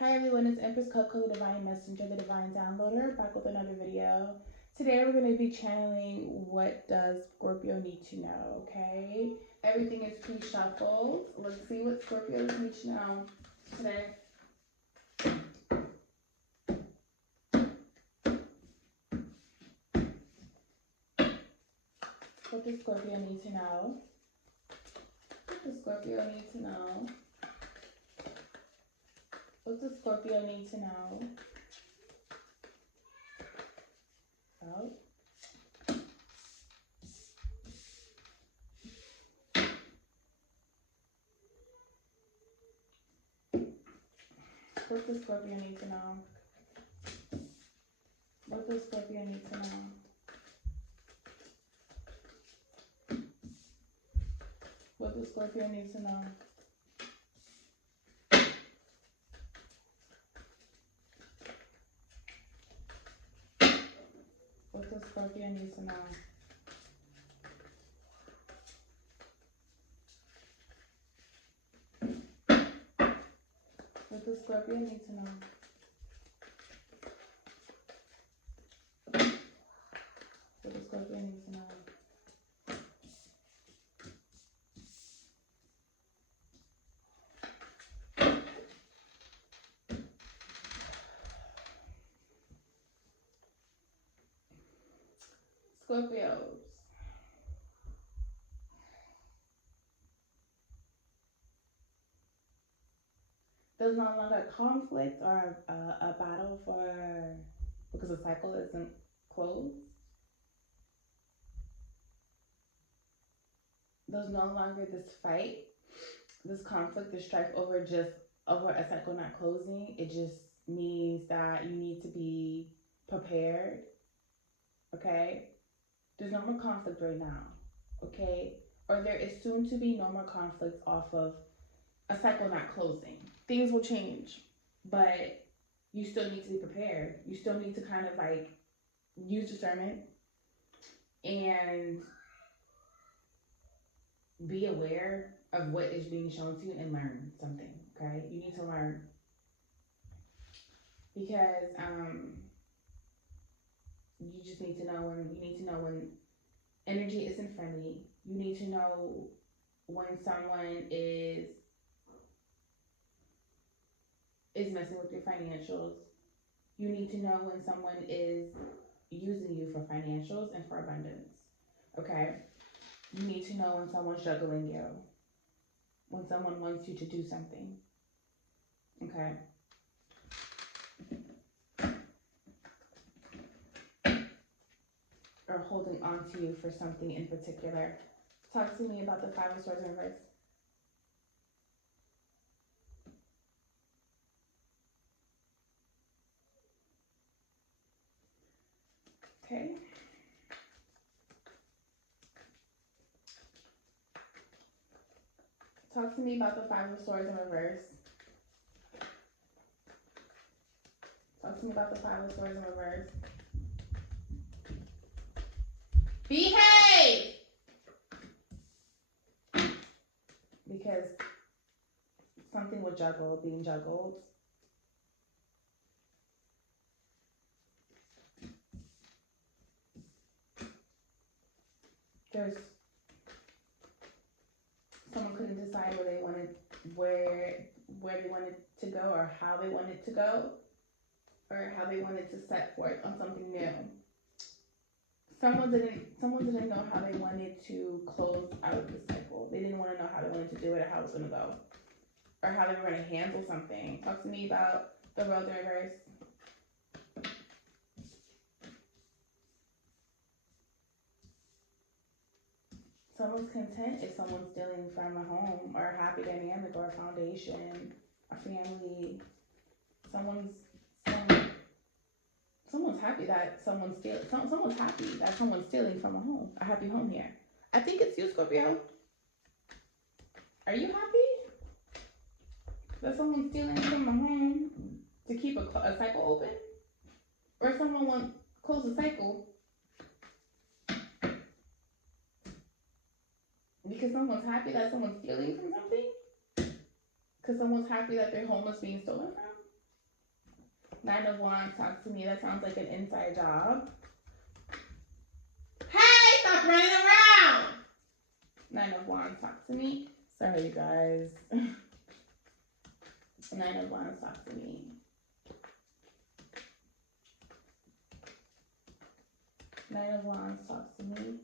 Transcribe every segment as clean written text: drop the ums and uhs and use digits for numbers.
Hi everyone, it's Empress Coco, the Divine Messenger, the Divine Downloader, back with another video. Today we're going to be channeling what does Scorpio need to know, okay? Everything is pre-shuffled. Let's see what Scorpio needs to know today. What does Scorpio need to know? What does Scorpio need to know? What does Scorpio need to know? Oh. What does Scorpio need to know? What does Scorpio need to know? What does Scorpio need to know? What does Scorpio need to know? What does Scorpio need to know? What does Scorpio need to know? Scorpios. There's no longer conflict or a battle for because the cycle isn't closed. There's no longer this fight, this conflict, this strife over a cycle not closing. It just means that you need to be prepared. Okay? There's no more conflict right now. Okay? Or there is soon to be no more conflict off of a cycle not closing. Things will change, but you still need to be prepared. You still need to kind of like use discernment and be aware of what is being shown to you and learn something. Okay, you need to learn because you just need to know when energy isn't friendly. You need to know when someone is messing with your financials. You need to know when someone is using you for financials and for abundance. Okay? You need to know when someone's juggling you. When someone wants you to do something. Okay? Or holding on to you for something in particular. Talk to me about the Five of Swords in reverse. Okay. Talk to me about the Five of Swords in reverse. Talk to me about the Five of Swords in reverse. Behave! Because something will being juggled. There's someone couldn't decide where they wanted to go or how they wanted to go or how they wanted to set forth on something new. Someone didn't know how they wanted to close out the cycle. They didn't want to know how they wanted to do it or how it was going to go or how they were going to handle something. Talk to me about the World in reverse. Someone's content if someone's stealing from a home or a happy dynamic or a foundation, a family. Someone's happy that someone's stealing from a home, a happy home here. I think it's you, Scorpio. Are you happy that someone's stealing from a home to keep a cycle open? Or someone wants to close the cycle because someone's happy that someone's stealing from something? Because someone's happy that their home is being stolen from? Nine of Wands, talk to me. That sounds like an inside job. Hey, stop running around! Nine of Wands, talk to me. Sorry, you guys. Nine of Wands, talk to me. Nine of Wands, talk to me.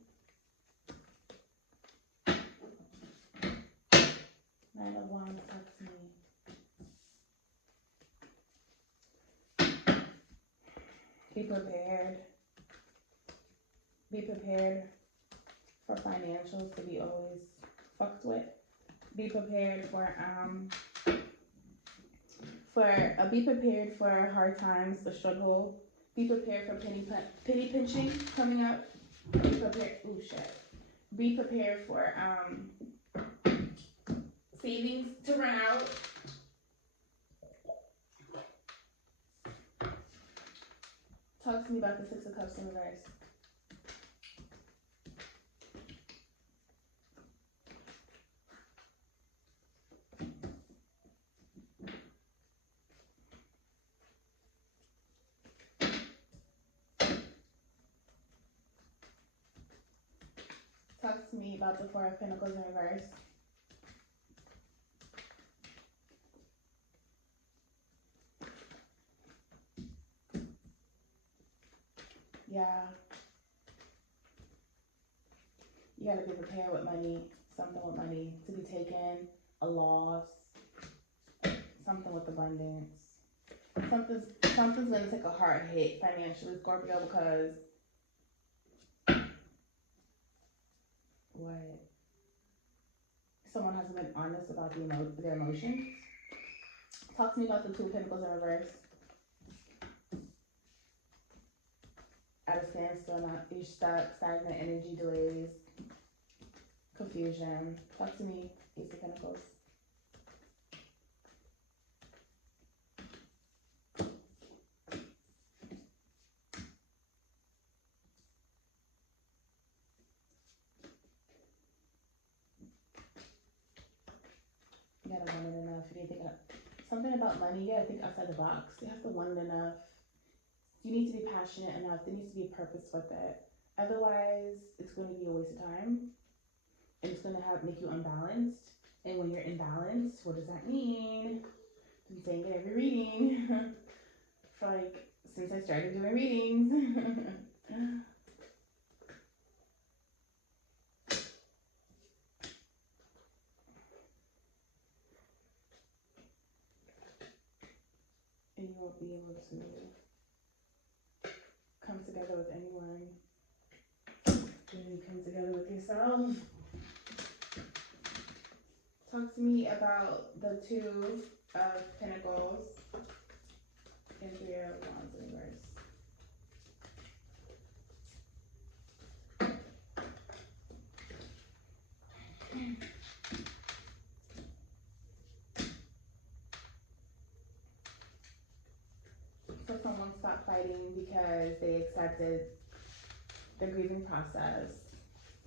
Nine of Wands, talk to me. Be prepared. Be prepared for financials to be always fucked with. Be prepared for be prepared for hard times, the struggle. Be prepared for penny pinching coming up. Be prepared. Oh shit. Be prepared for savings to run out. Talk to me about the Six of Cups in reverse. Talk to me about the Four of Pentacles in reverse. Yeah. You gotta be prepared with money, something with money to be taken, a loss, something with abundance. Something's gonna take a hard hit financially, Scorpio, because what? Someone hasn't been honest about their emotions. Talk to me about the Two of Pentacles in reverse. At a standstill, you're stuck, stagnant energy, delays, confusion. Talk to me, Ace of Pentacles. You gotta want it enough. You need to think something about money. You gotta think outside the box. You have to want it enough. You need to be passionate enough. There needs to be a purpose with it. Otherwise, it's going to be a waste of time, and it's going to make you unbalanced. And when you're imbalanced, what does that mean? I'm saying it every reading for since I started doing readings. And you won't be able to come together with anyone. When you come together with yourself. Talk to me about the Two of Pentacles and Three of Wands in reverse. So someone stopped fighting because they accepted the grieving process.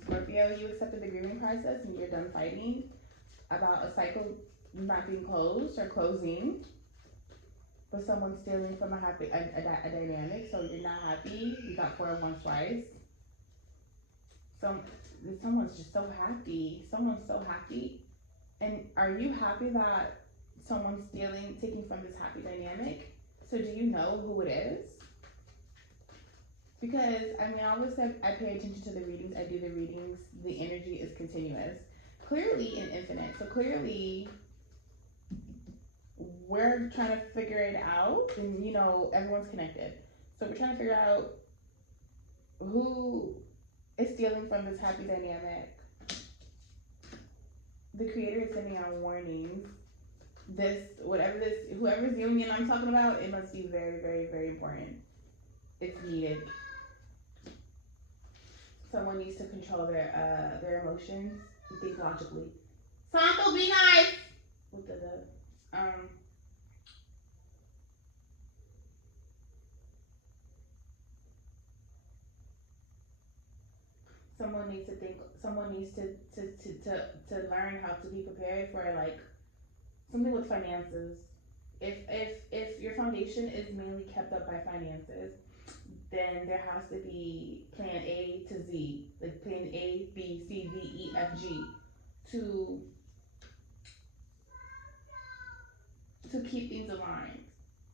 Scorpio, you accepted the grieving process and you're done fighting about a cycle not being closed or closing, but someone's stealing from a dynamic, so you're not happy. You got Four of Wands twice. Someone's just so happy. Someone's so happy. And are you happy that someone's taking from this happy dynamic? So do you know who it is? Because, I always say I pay attention to the readings. I do the readings. The energy is continuous. Clearly and infinite. So clearly, we're trying to figure it out. And, everyone's connected. So we're trying to figure out who is stealing from this happy dynamic. The creator is sending out warnings. Whoever's union I'm talking about, it must be very, very, very important. It's needed. Someone needs to control their emotions and think logically. Santo, be nice! What someone needs to think, someone needs to learn how to be prepared for something with finances. If your foundation is mainly kept up by finances, then there has to be plan A to Z, like plan A, B, C, D, E, F, G, to keep things aligned,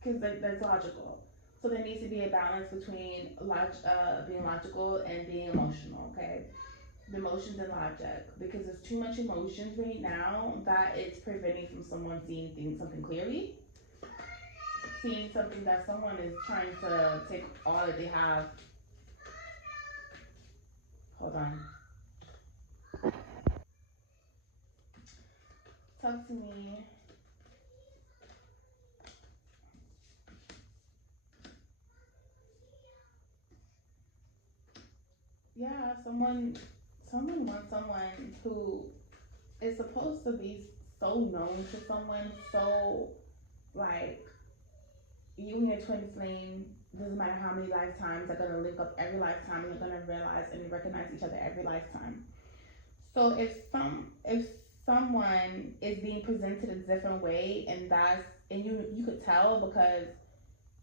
because that's logical. So there needs to be a balance between being logical and being emotional. Okay, the emotions and logic, because there's too much emotions right now that it's preventing from someone seeing something clearly, seeing something that someone is trying to take all that they have. Hold on. Talk to me. Yeah, someone wants someone who is supposed to be so known to someone, so like you and your twin flame, doesn't matter how many lifetimes, are gonna link up every lifetime, and you're gonna realize and recognize each other every lifetime. So if someone is being presented a different way, and you could tell because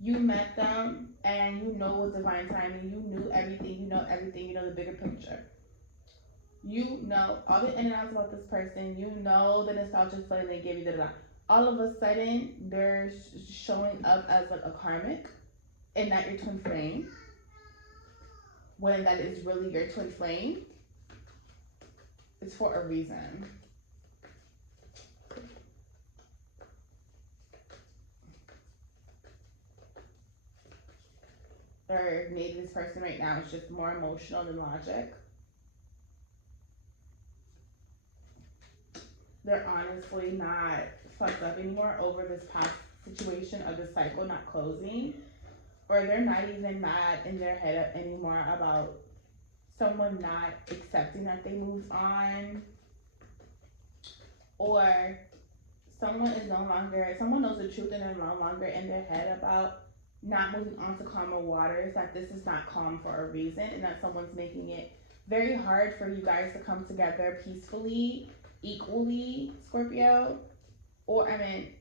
you met them and you know with divine timing, you knew everything, you know the bigger picture. You know all the in and outs about this person, you know the nostalgic feeling they give you, da da da. All of a sudden, they're showing up as like a karmic and not your twin flame, when that is really your twin flame. It's for a reason. Or maybe this person right now is just more emotional than logic. They're honestly not fucked up anymore over this past situation of the cycle not closing, or they're not even mad in their head anymore about someone not accepting that they moved on, or someone knows the truth and they're no longer in their head about not moving on to calmer waters, that this is not calm for a reason, and that someone's making it very hard for you guys to come together peacefully, equally, Scorpio. Or I mean,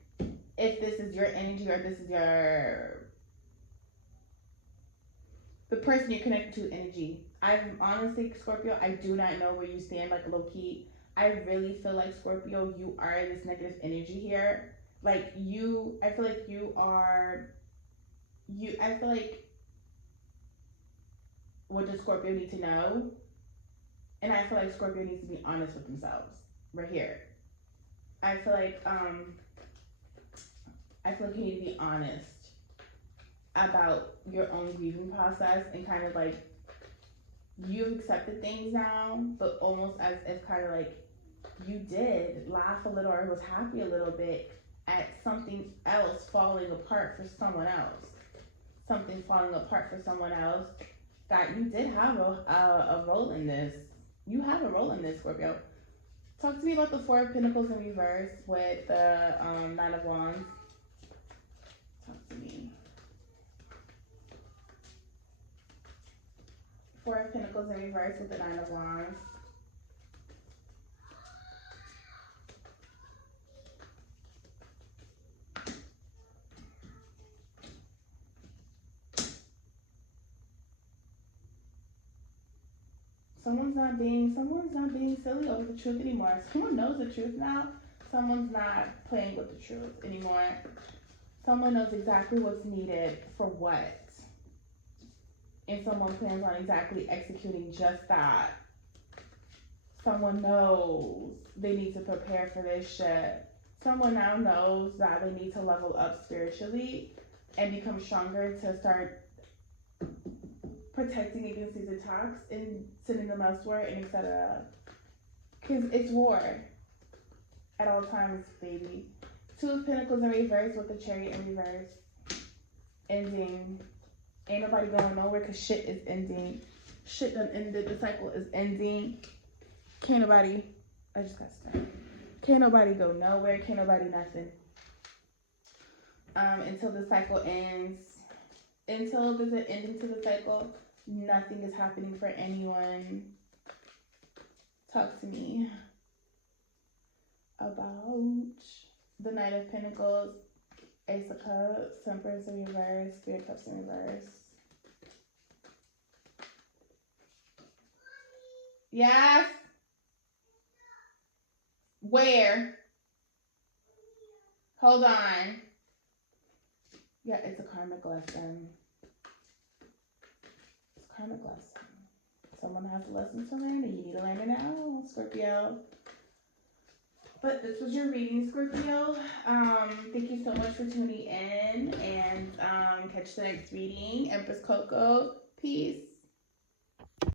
if this is your energy, or this is the person you're connected to energy. I'm honestly, Scorpio, I do not know where you stand, like low key. I really feel like, Scorpio, you are this negative energy here. Like I feel like I feel like, what does Scorpio need to know? And I feel like Scorpio needs to be honest with themselves right here. I feel like, you need to be honest about your own grieving process, and kind of like, you've accepted things now, but almost as if kind of like you did laugh a little or was happy a little bit at something else falling apart for someone else. Something falling apart for someone else, that you did have a role in this. You have a role in this, Scorpio. Talk to me about the Four of Pentacles in reverse with the Nine of Wands. Talk to me. Four of Pentacles in reverse with the Nine of Wands. Someone's not being silly over the truth anymore. Someone knows the truth now. Someone's not playing with the truth anymore. Someone knows exactly what's needed for what. And someone plans on exactly executing just that. Someone knows they need to prepare for this shit. Someone now knows that they need to level up spiritually and become stronger to start protecting against these attacks and sending them elsewhere, and etc. Because it's war at all times, baby. Two of Pentacles in reverse with the Chariot in reverse. Ending. Ain't nobody going nowhere because shit is ending. Shit done ended. The cycle is ending. Can't nobody. I just got started. Can't nobody go nowhere. Can't nobody nothing. Until the cycle ends. Until there's an ending to the cycle, nothing is happening for anyone. Talk to me about the Knight of Pentacles. I Cups, Temperance in reverse, Three of Cups in reverse. Yes. Where? Hold on. Yeah, it's a karmic lesson. It's a karmic lesson. Someone has a lesson to learn and you need to learn it now, Scorpio. But this was your reading, Scorpio. Thank you so much for tuning in, and catch the next reading. Empress Coco, peace.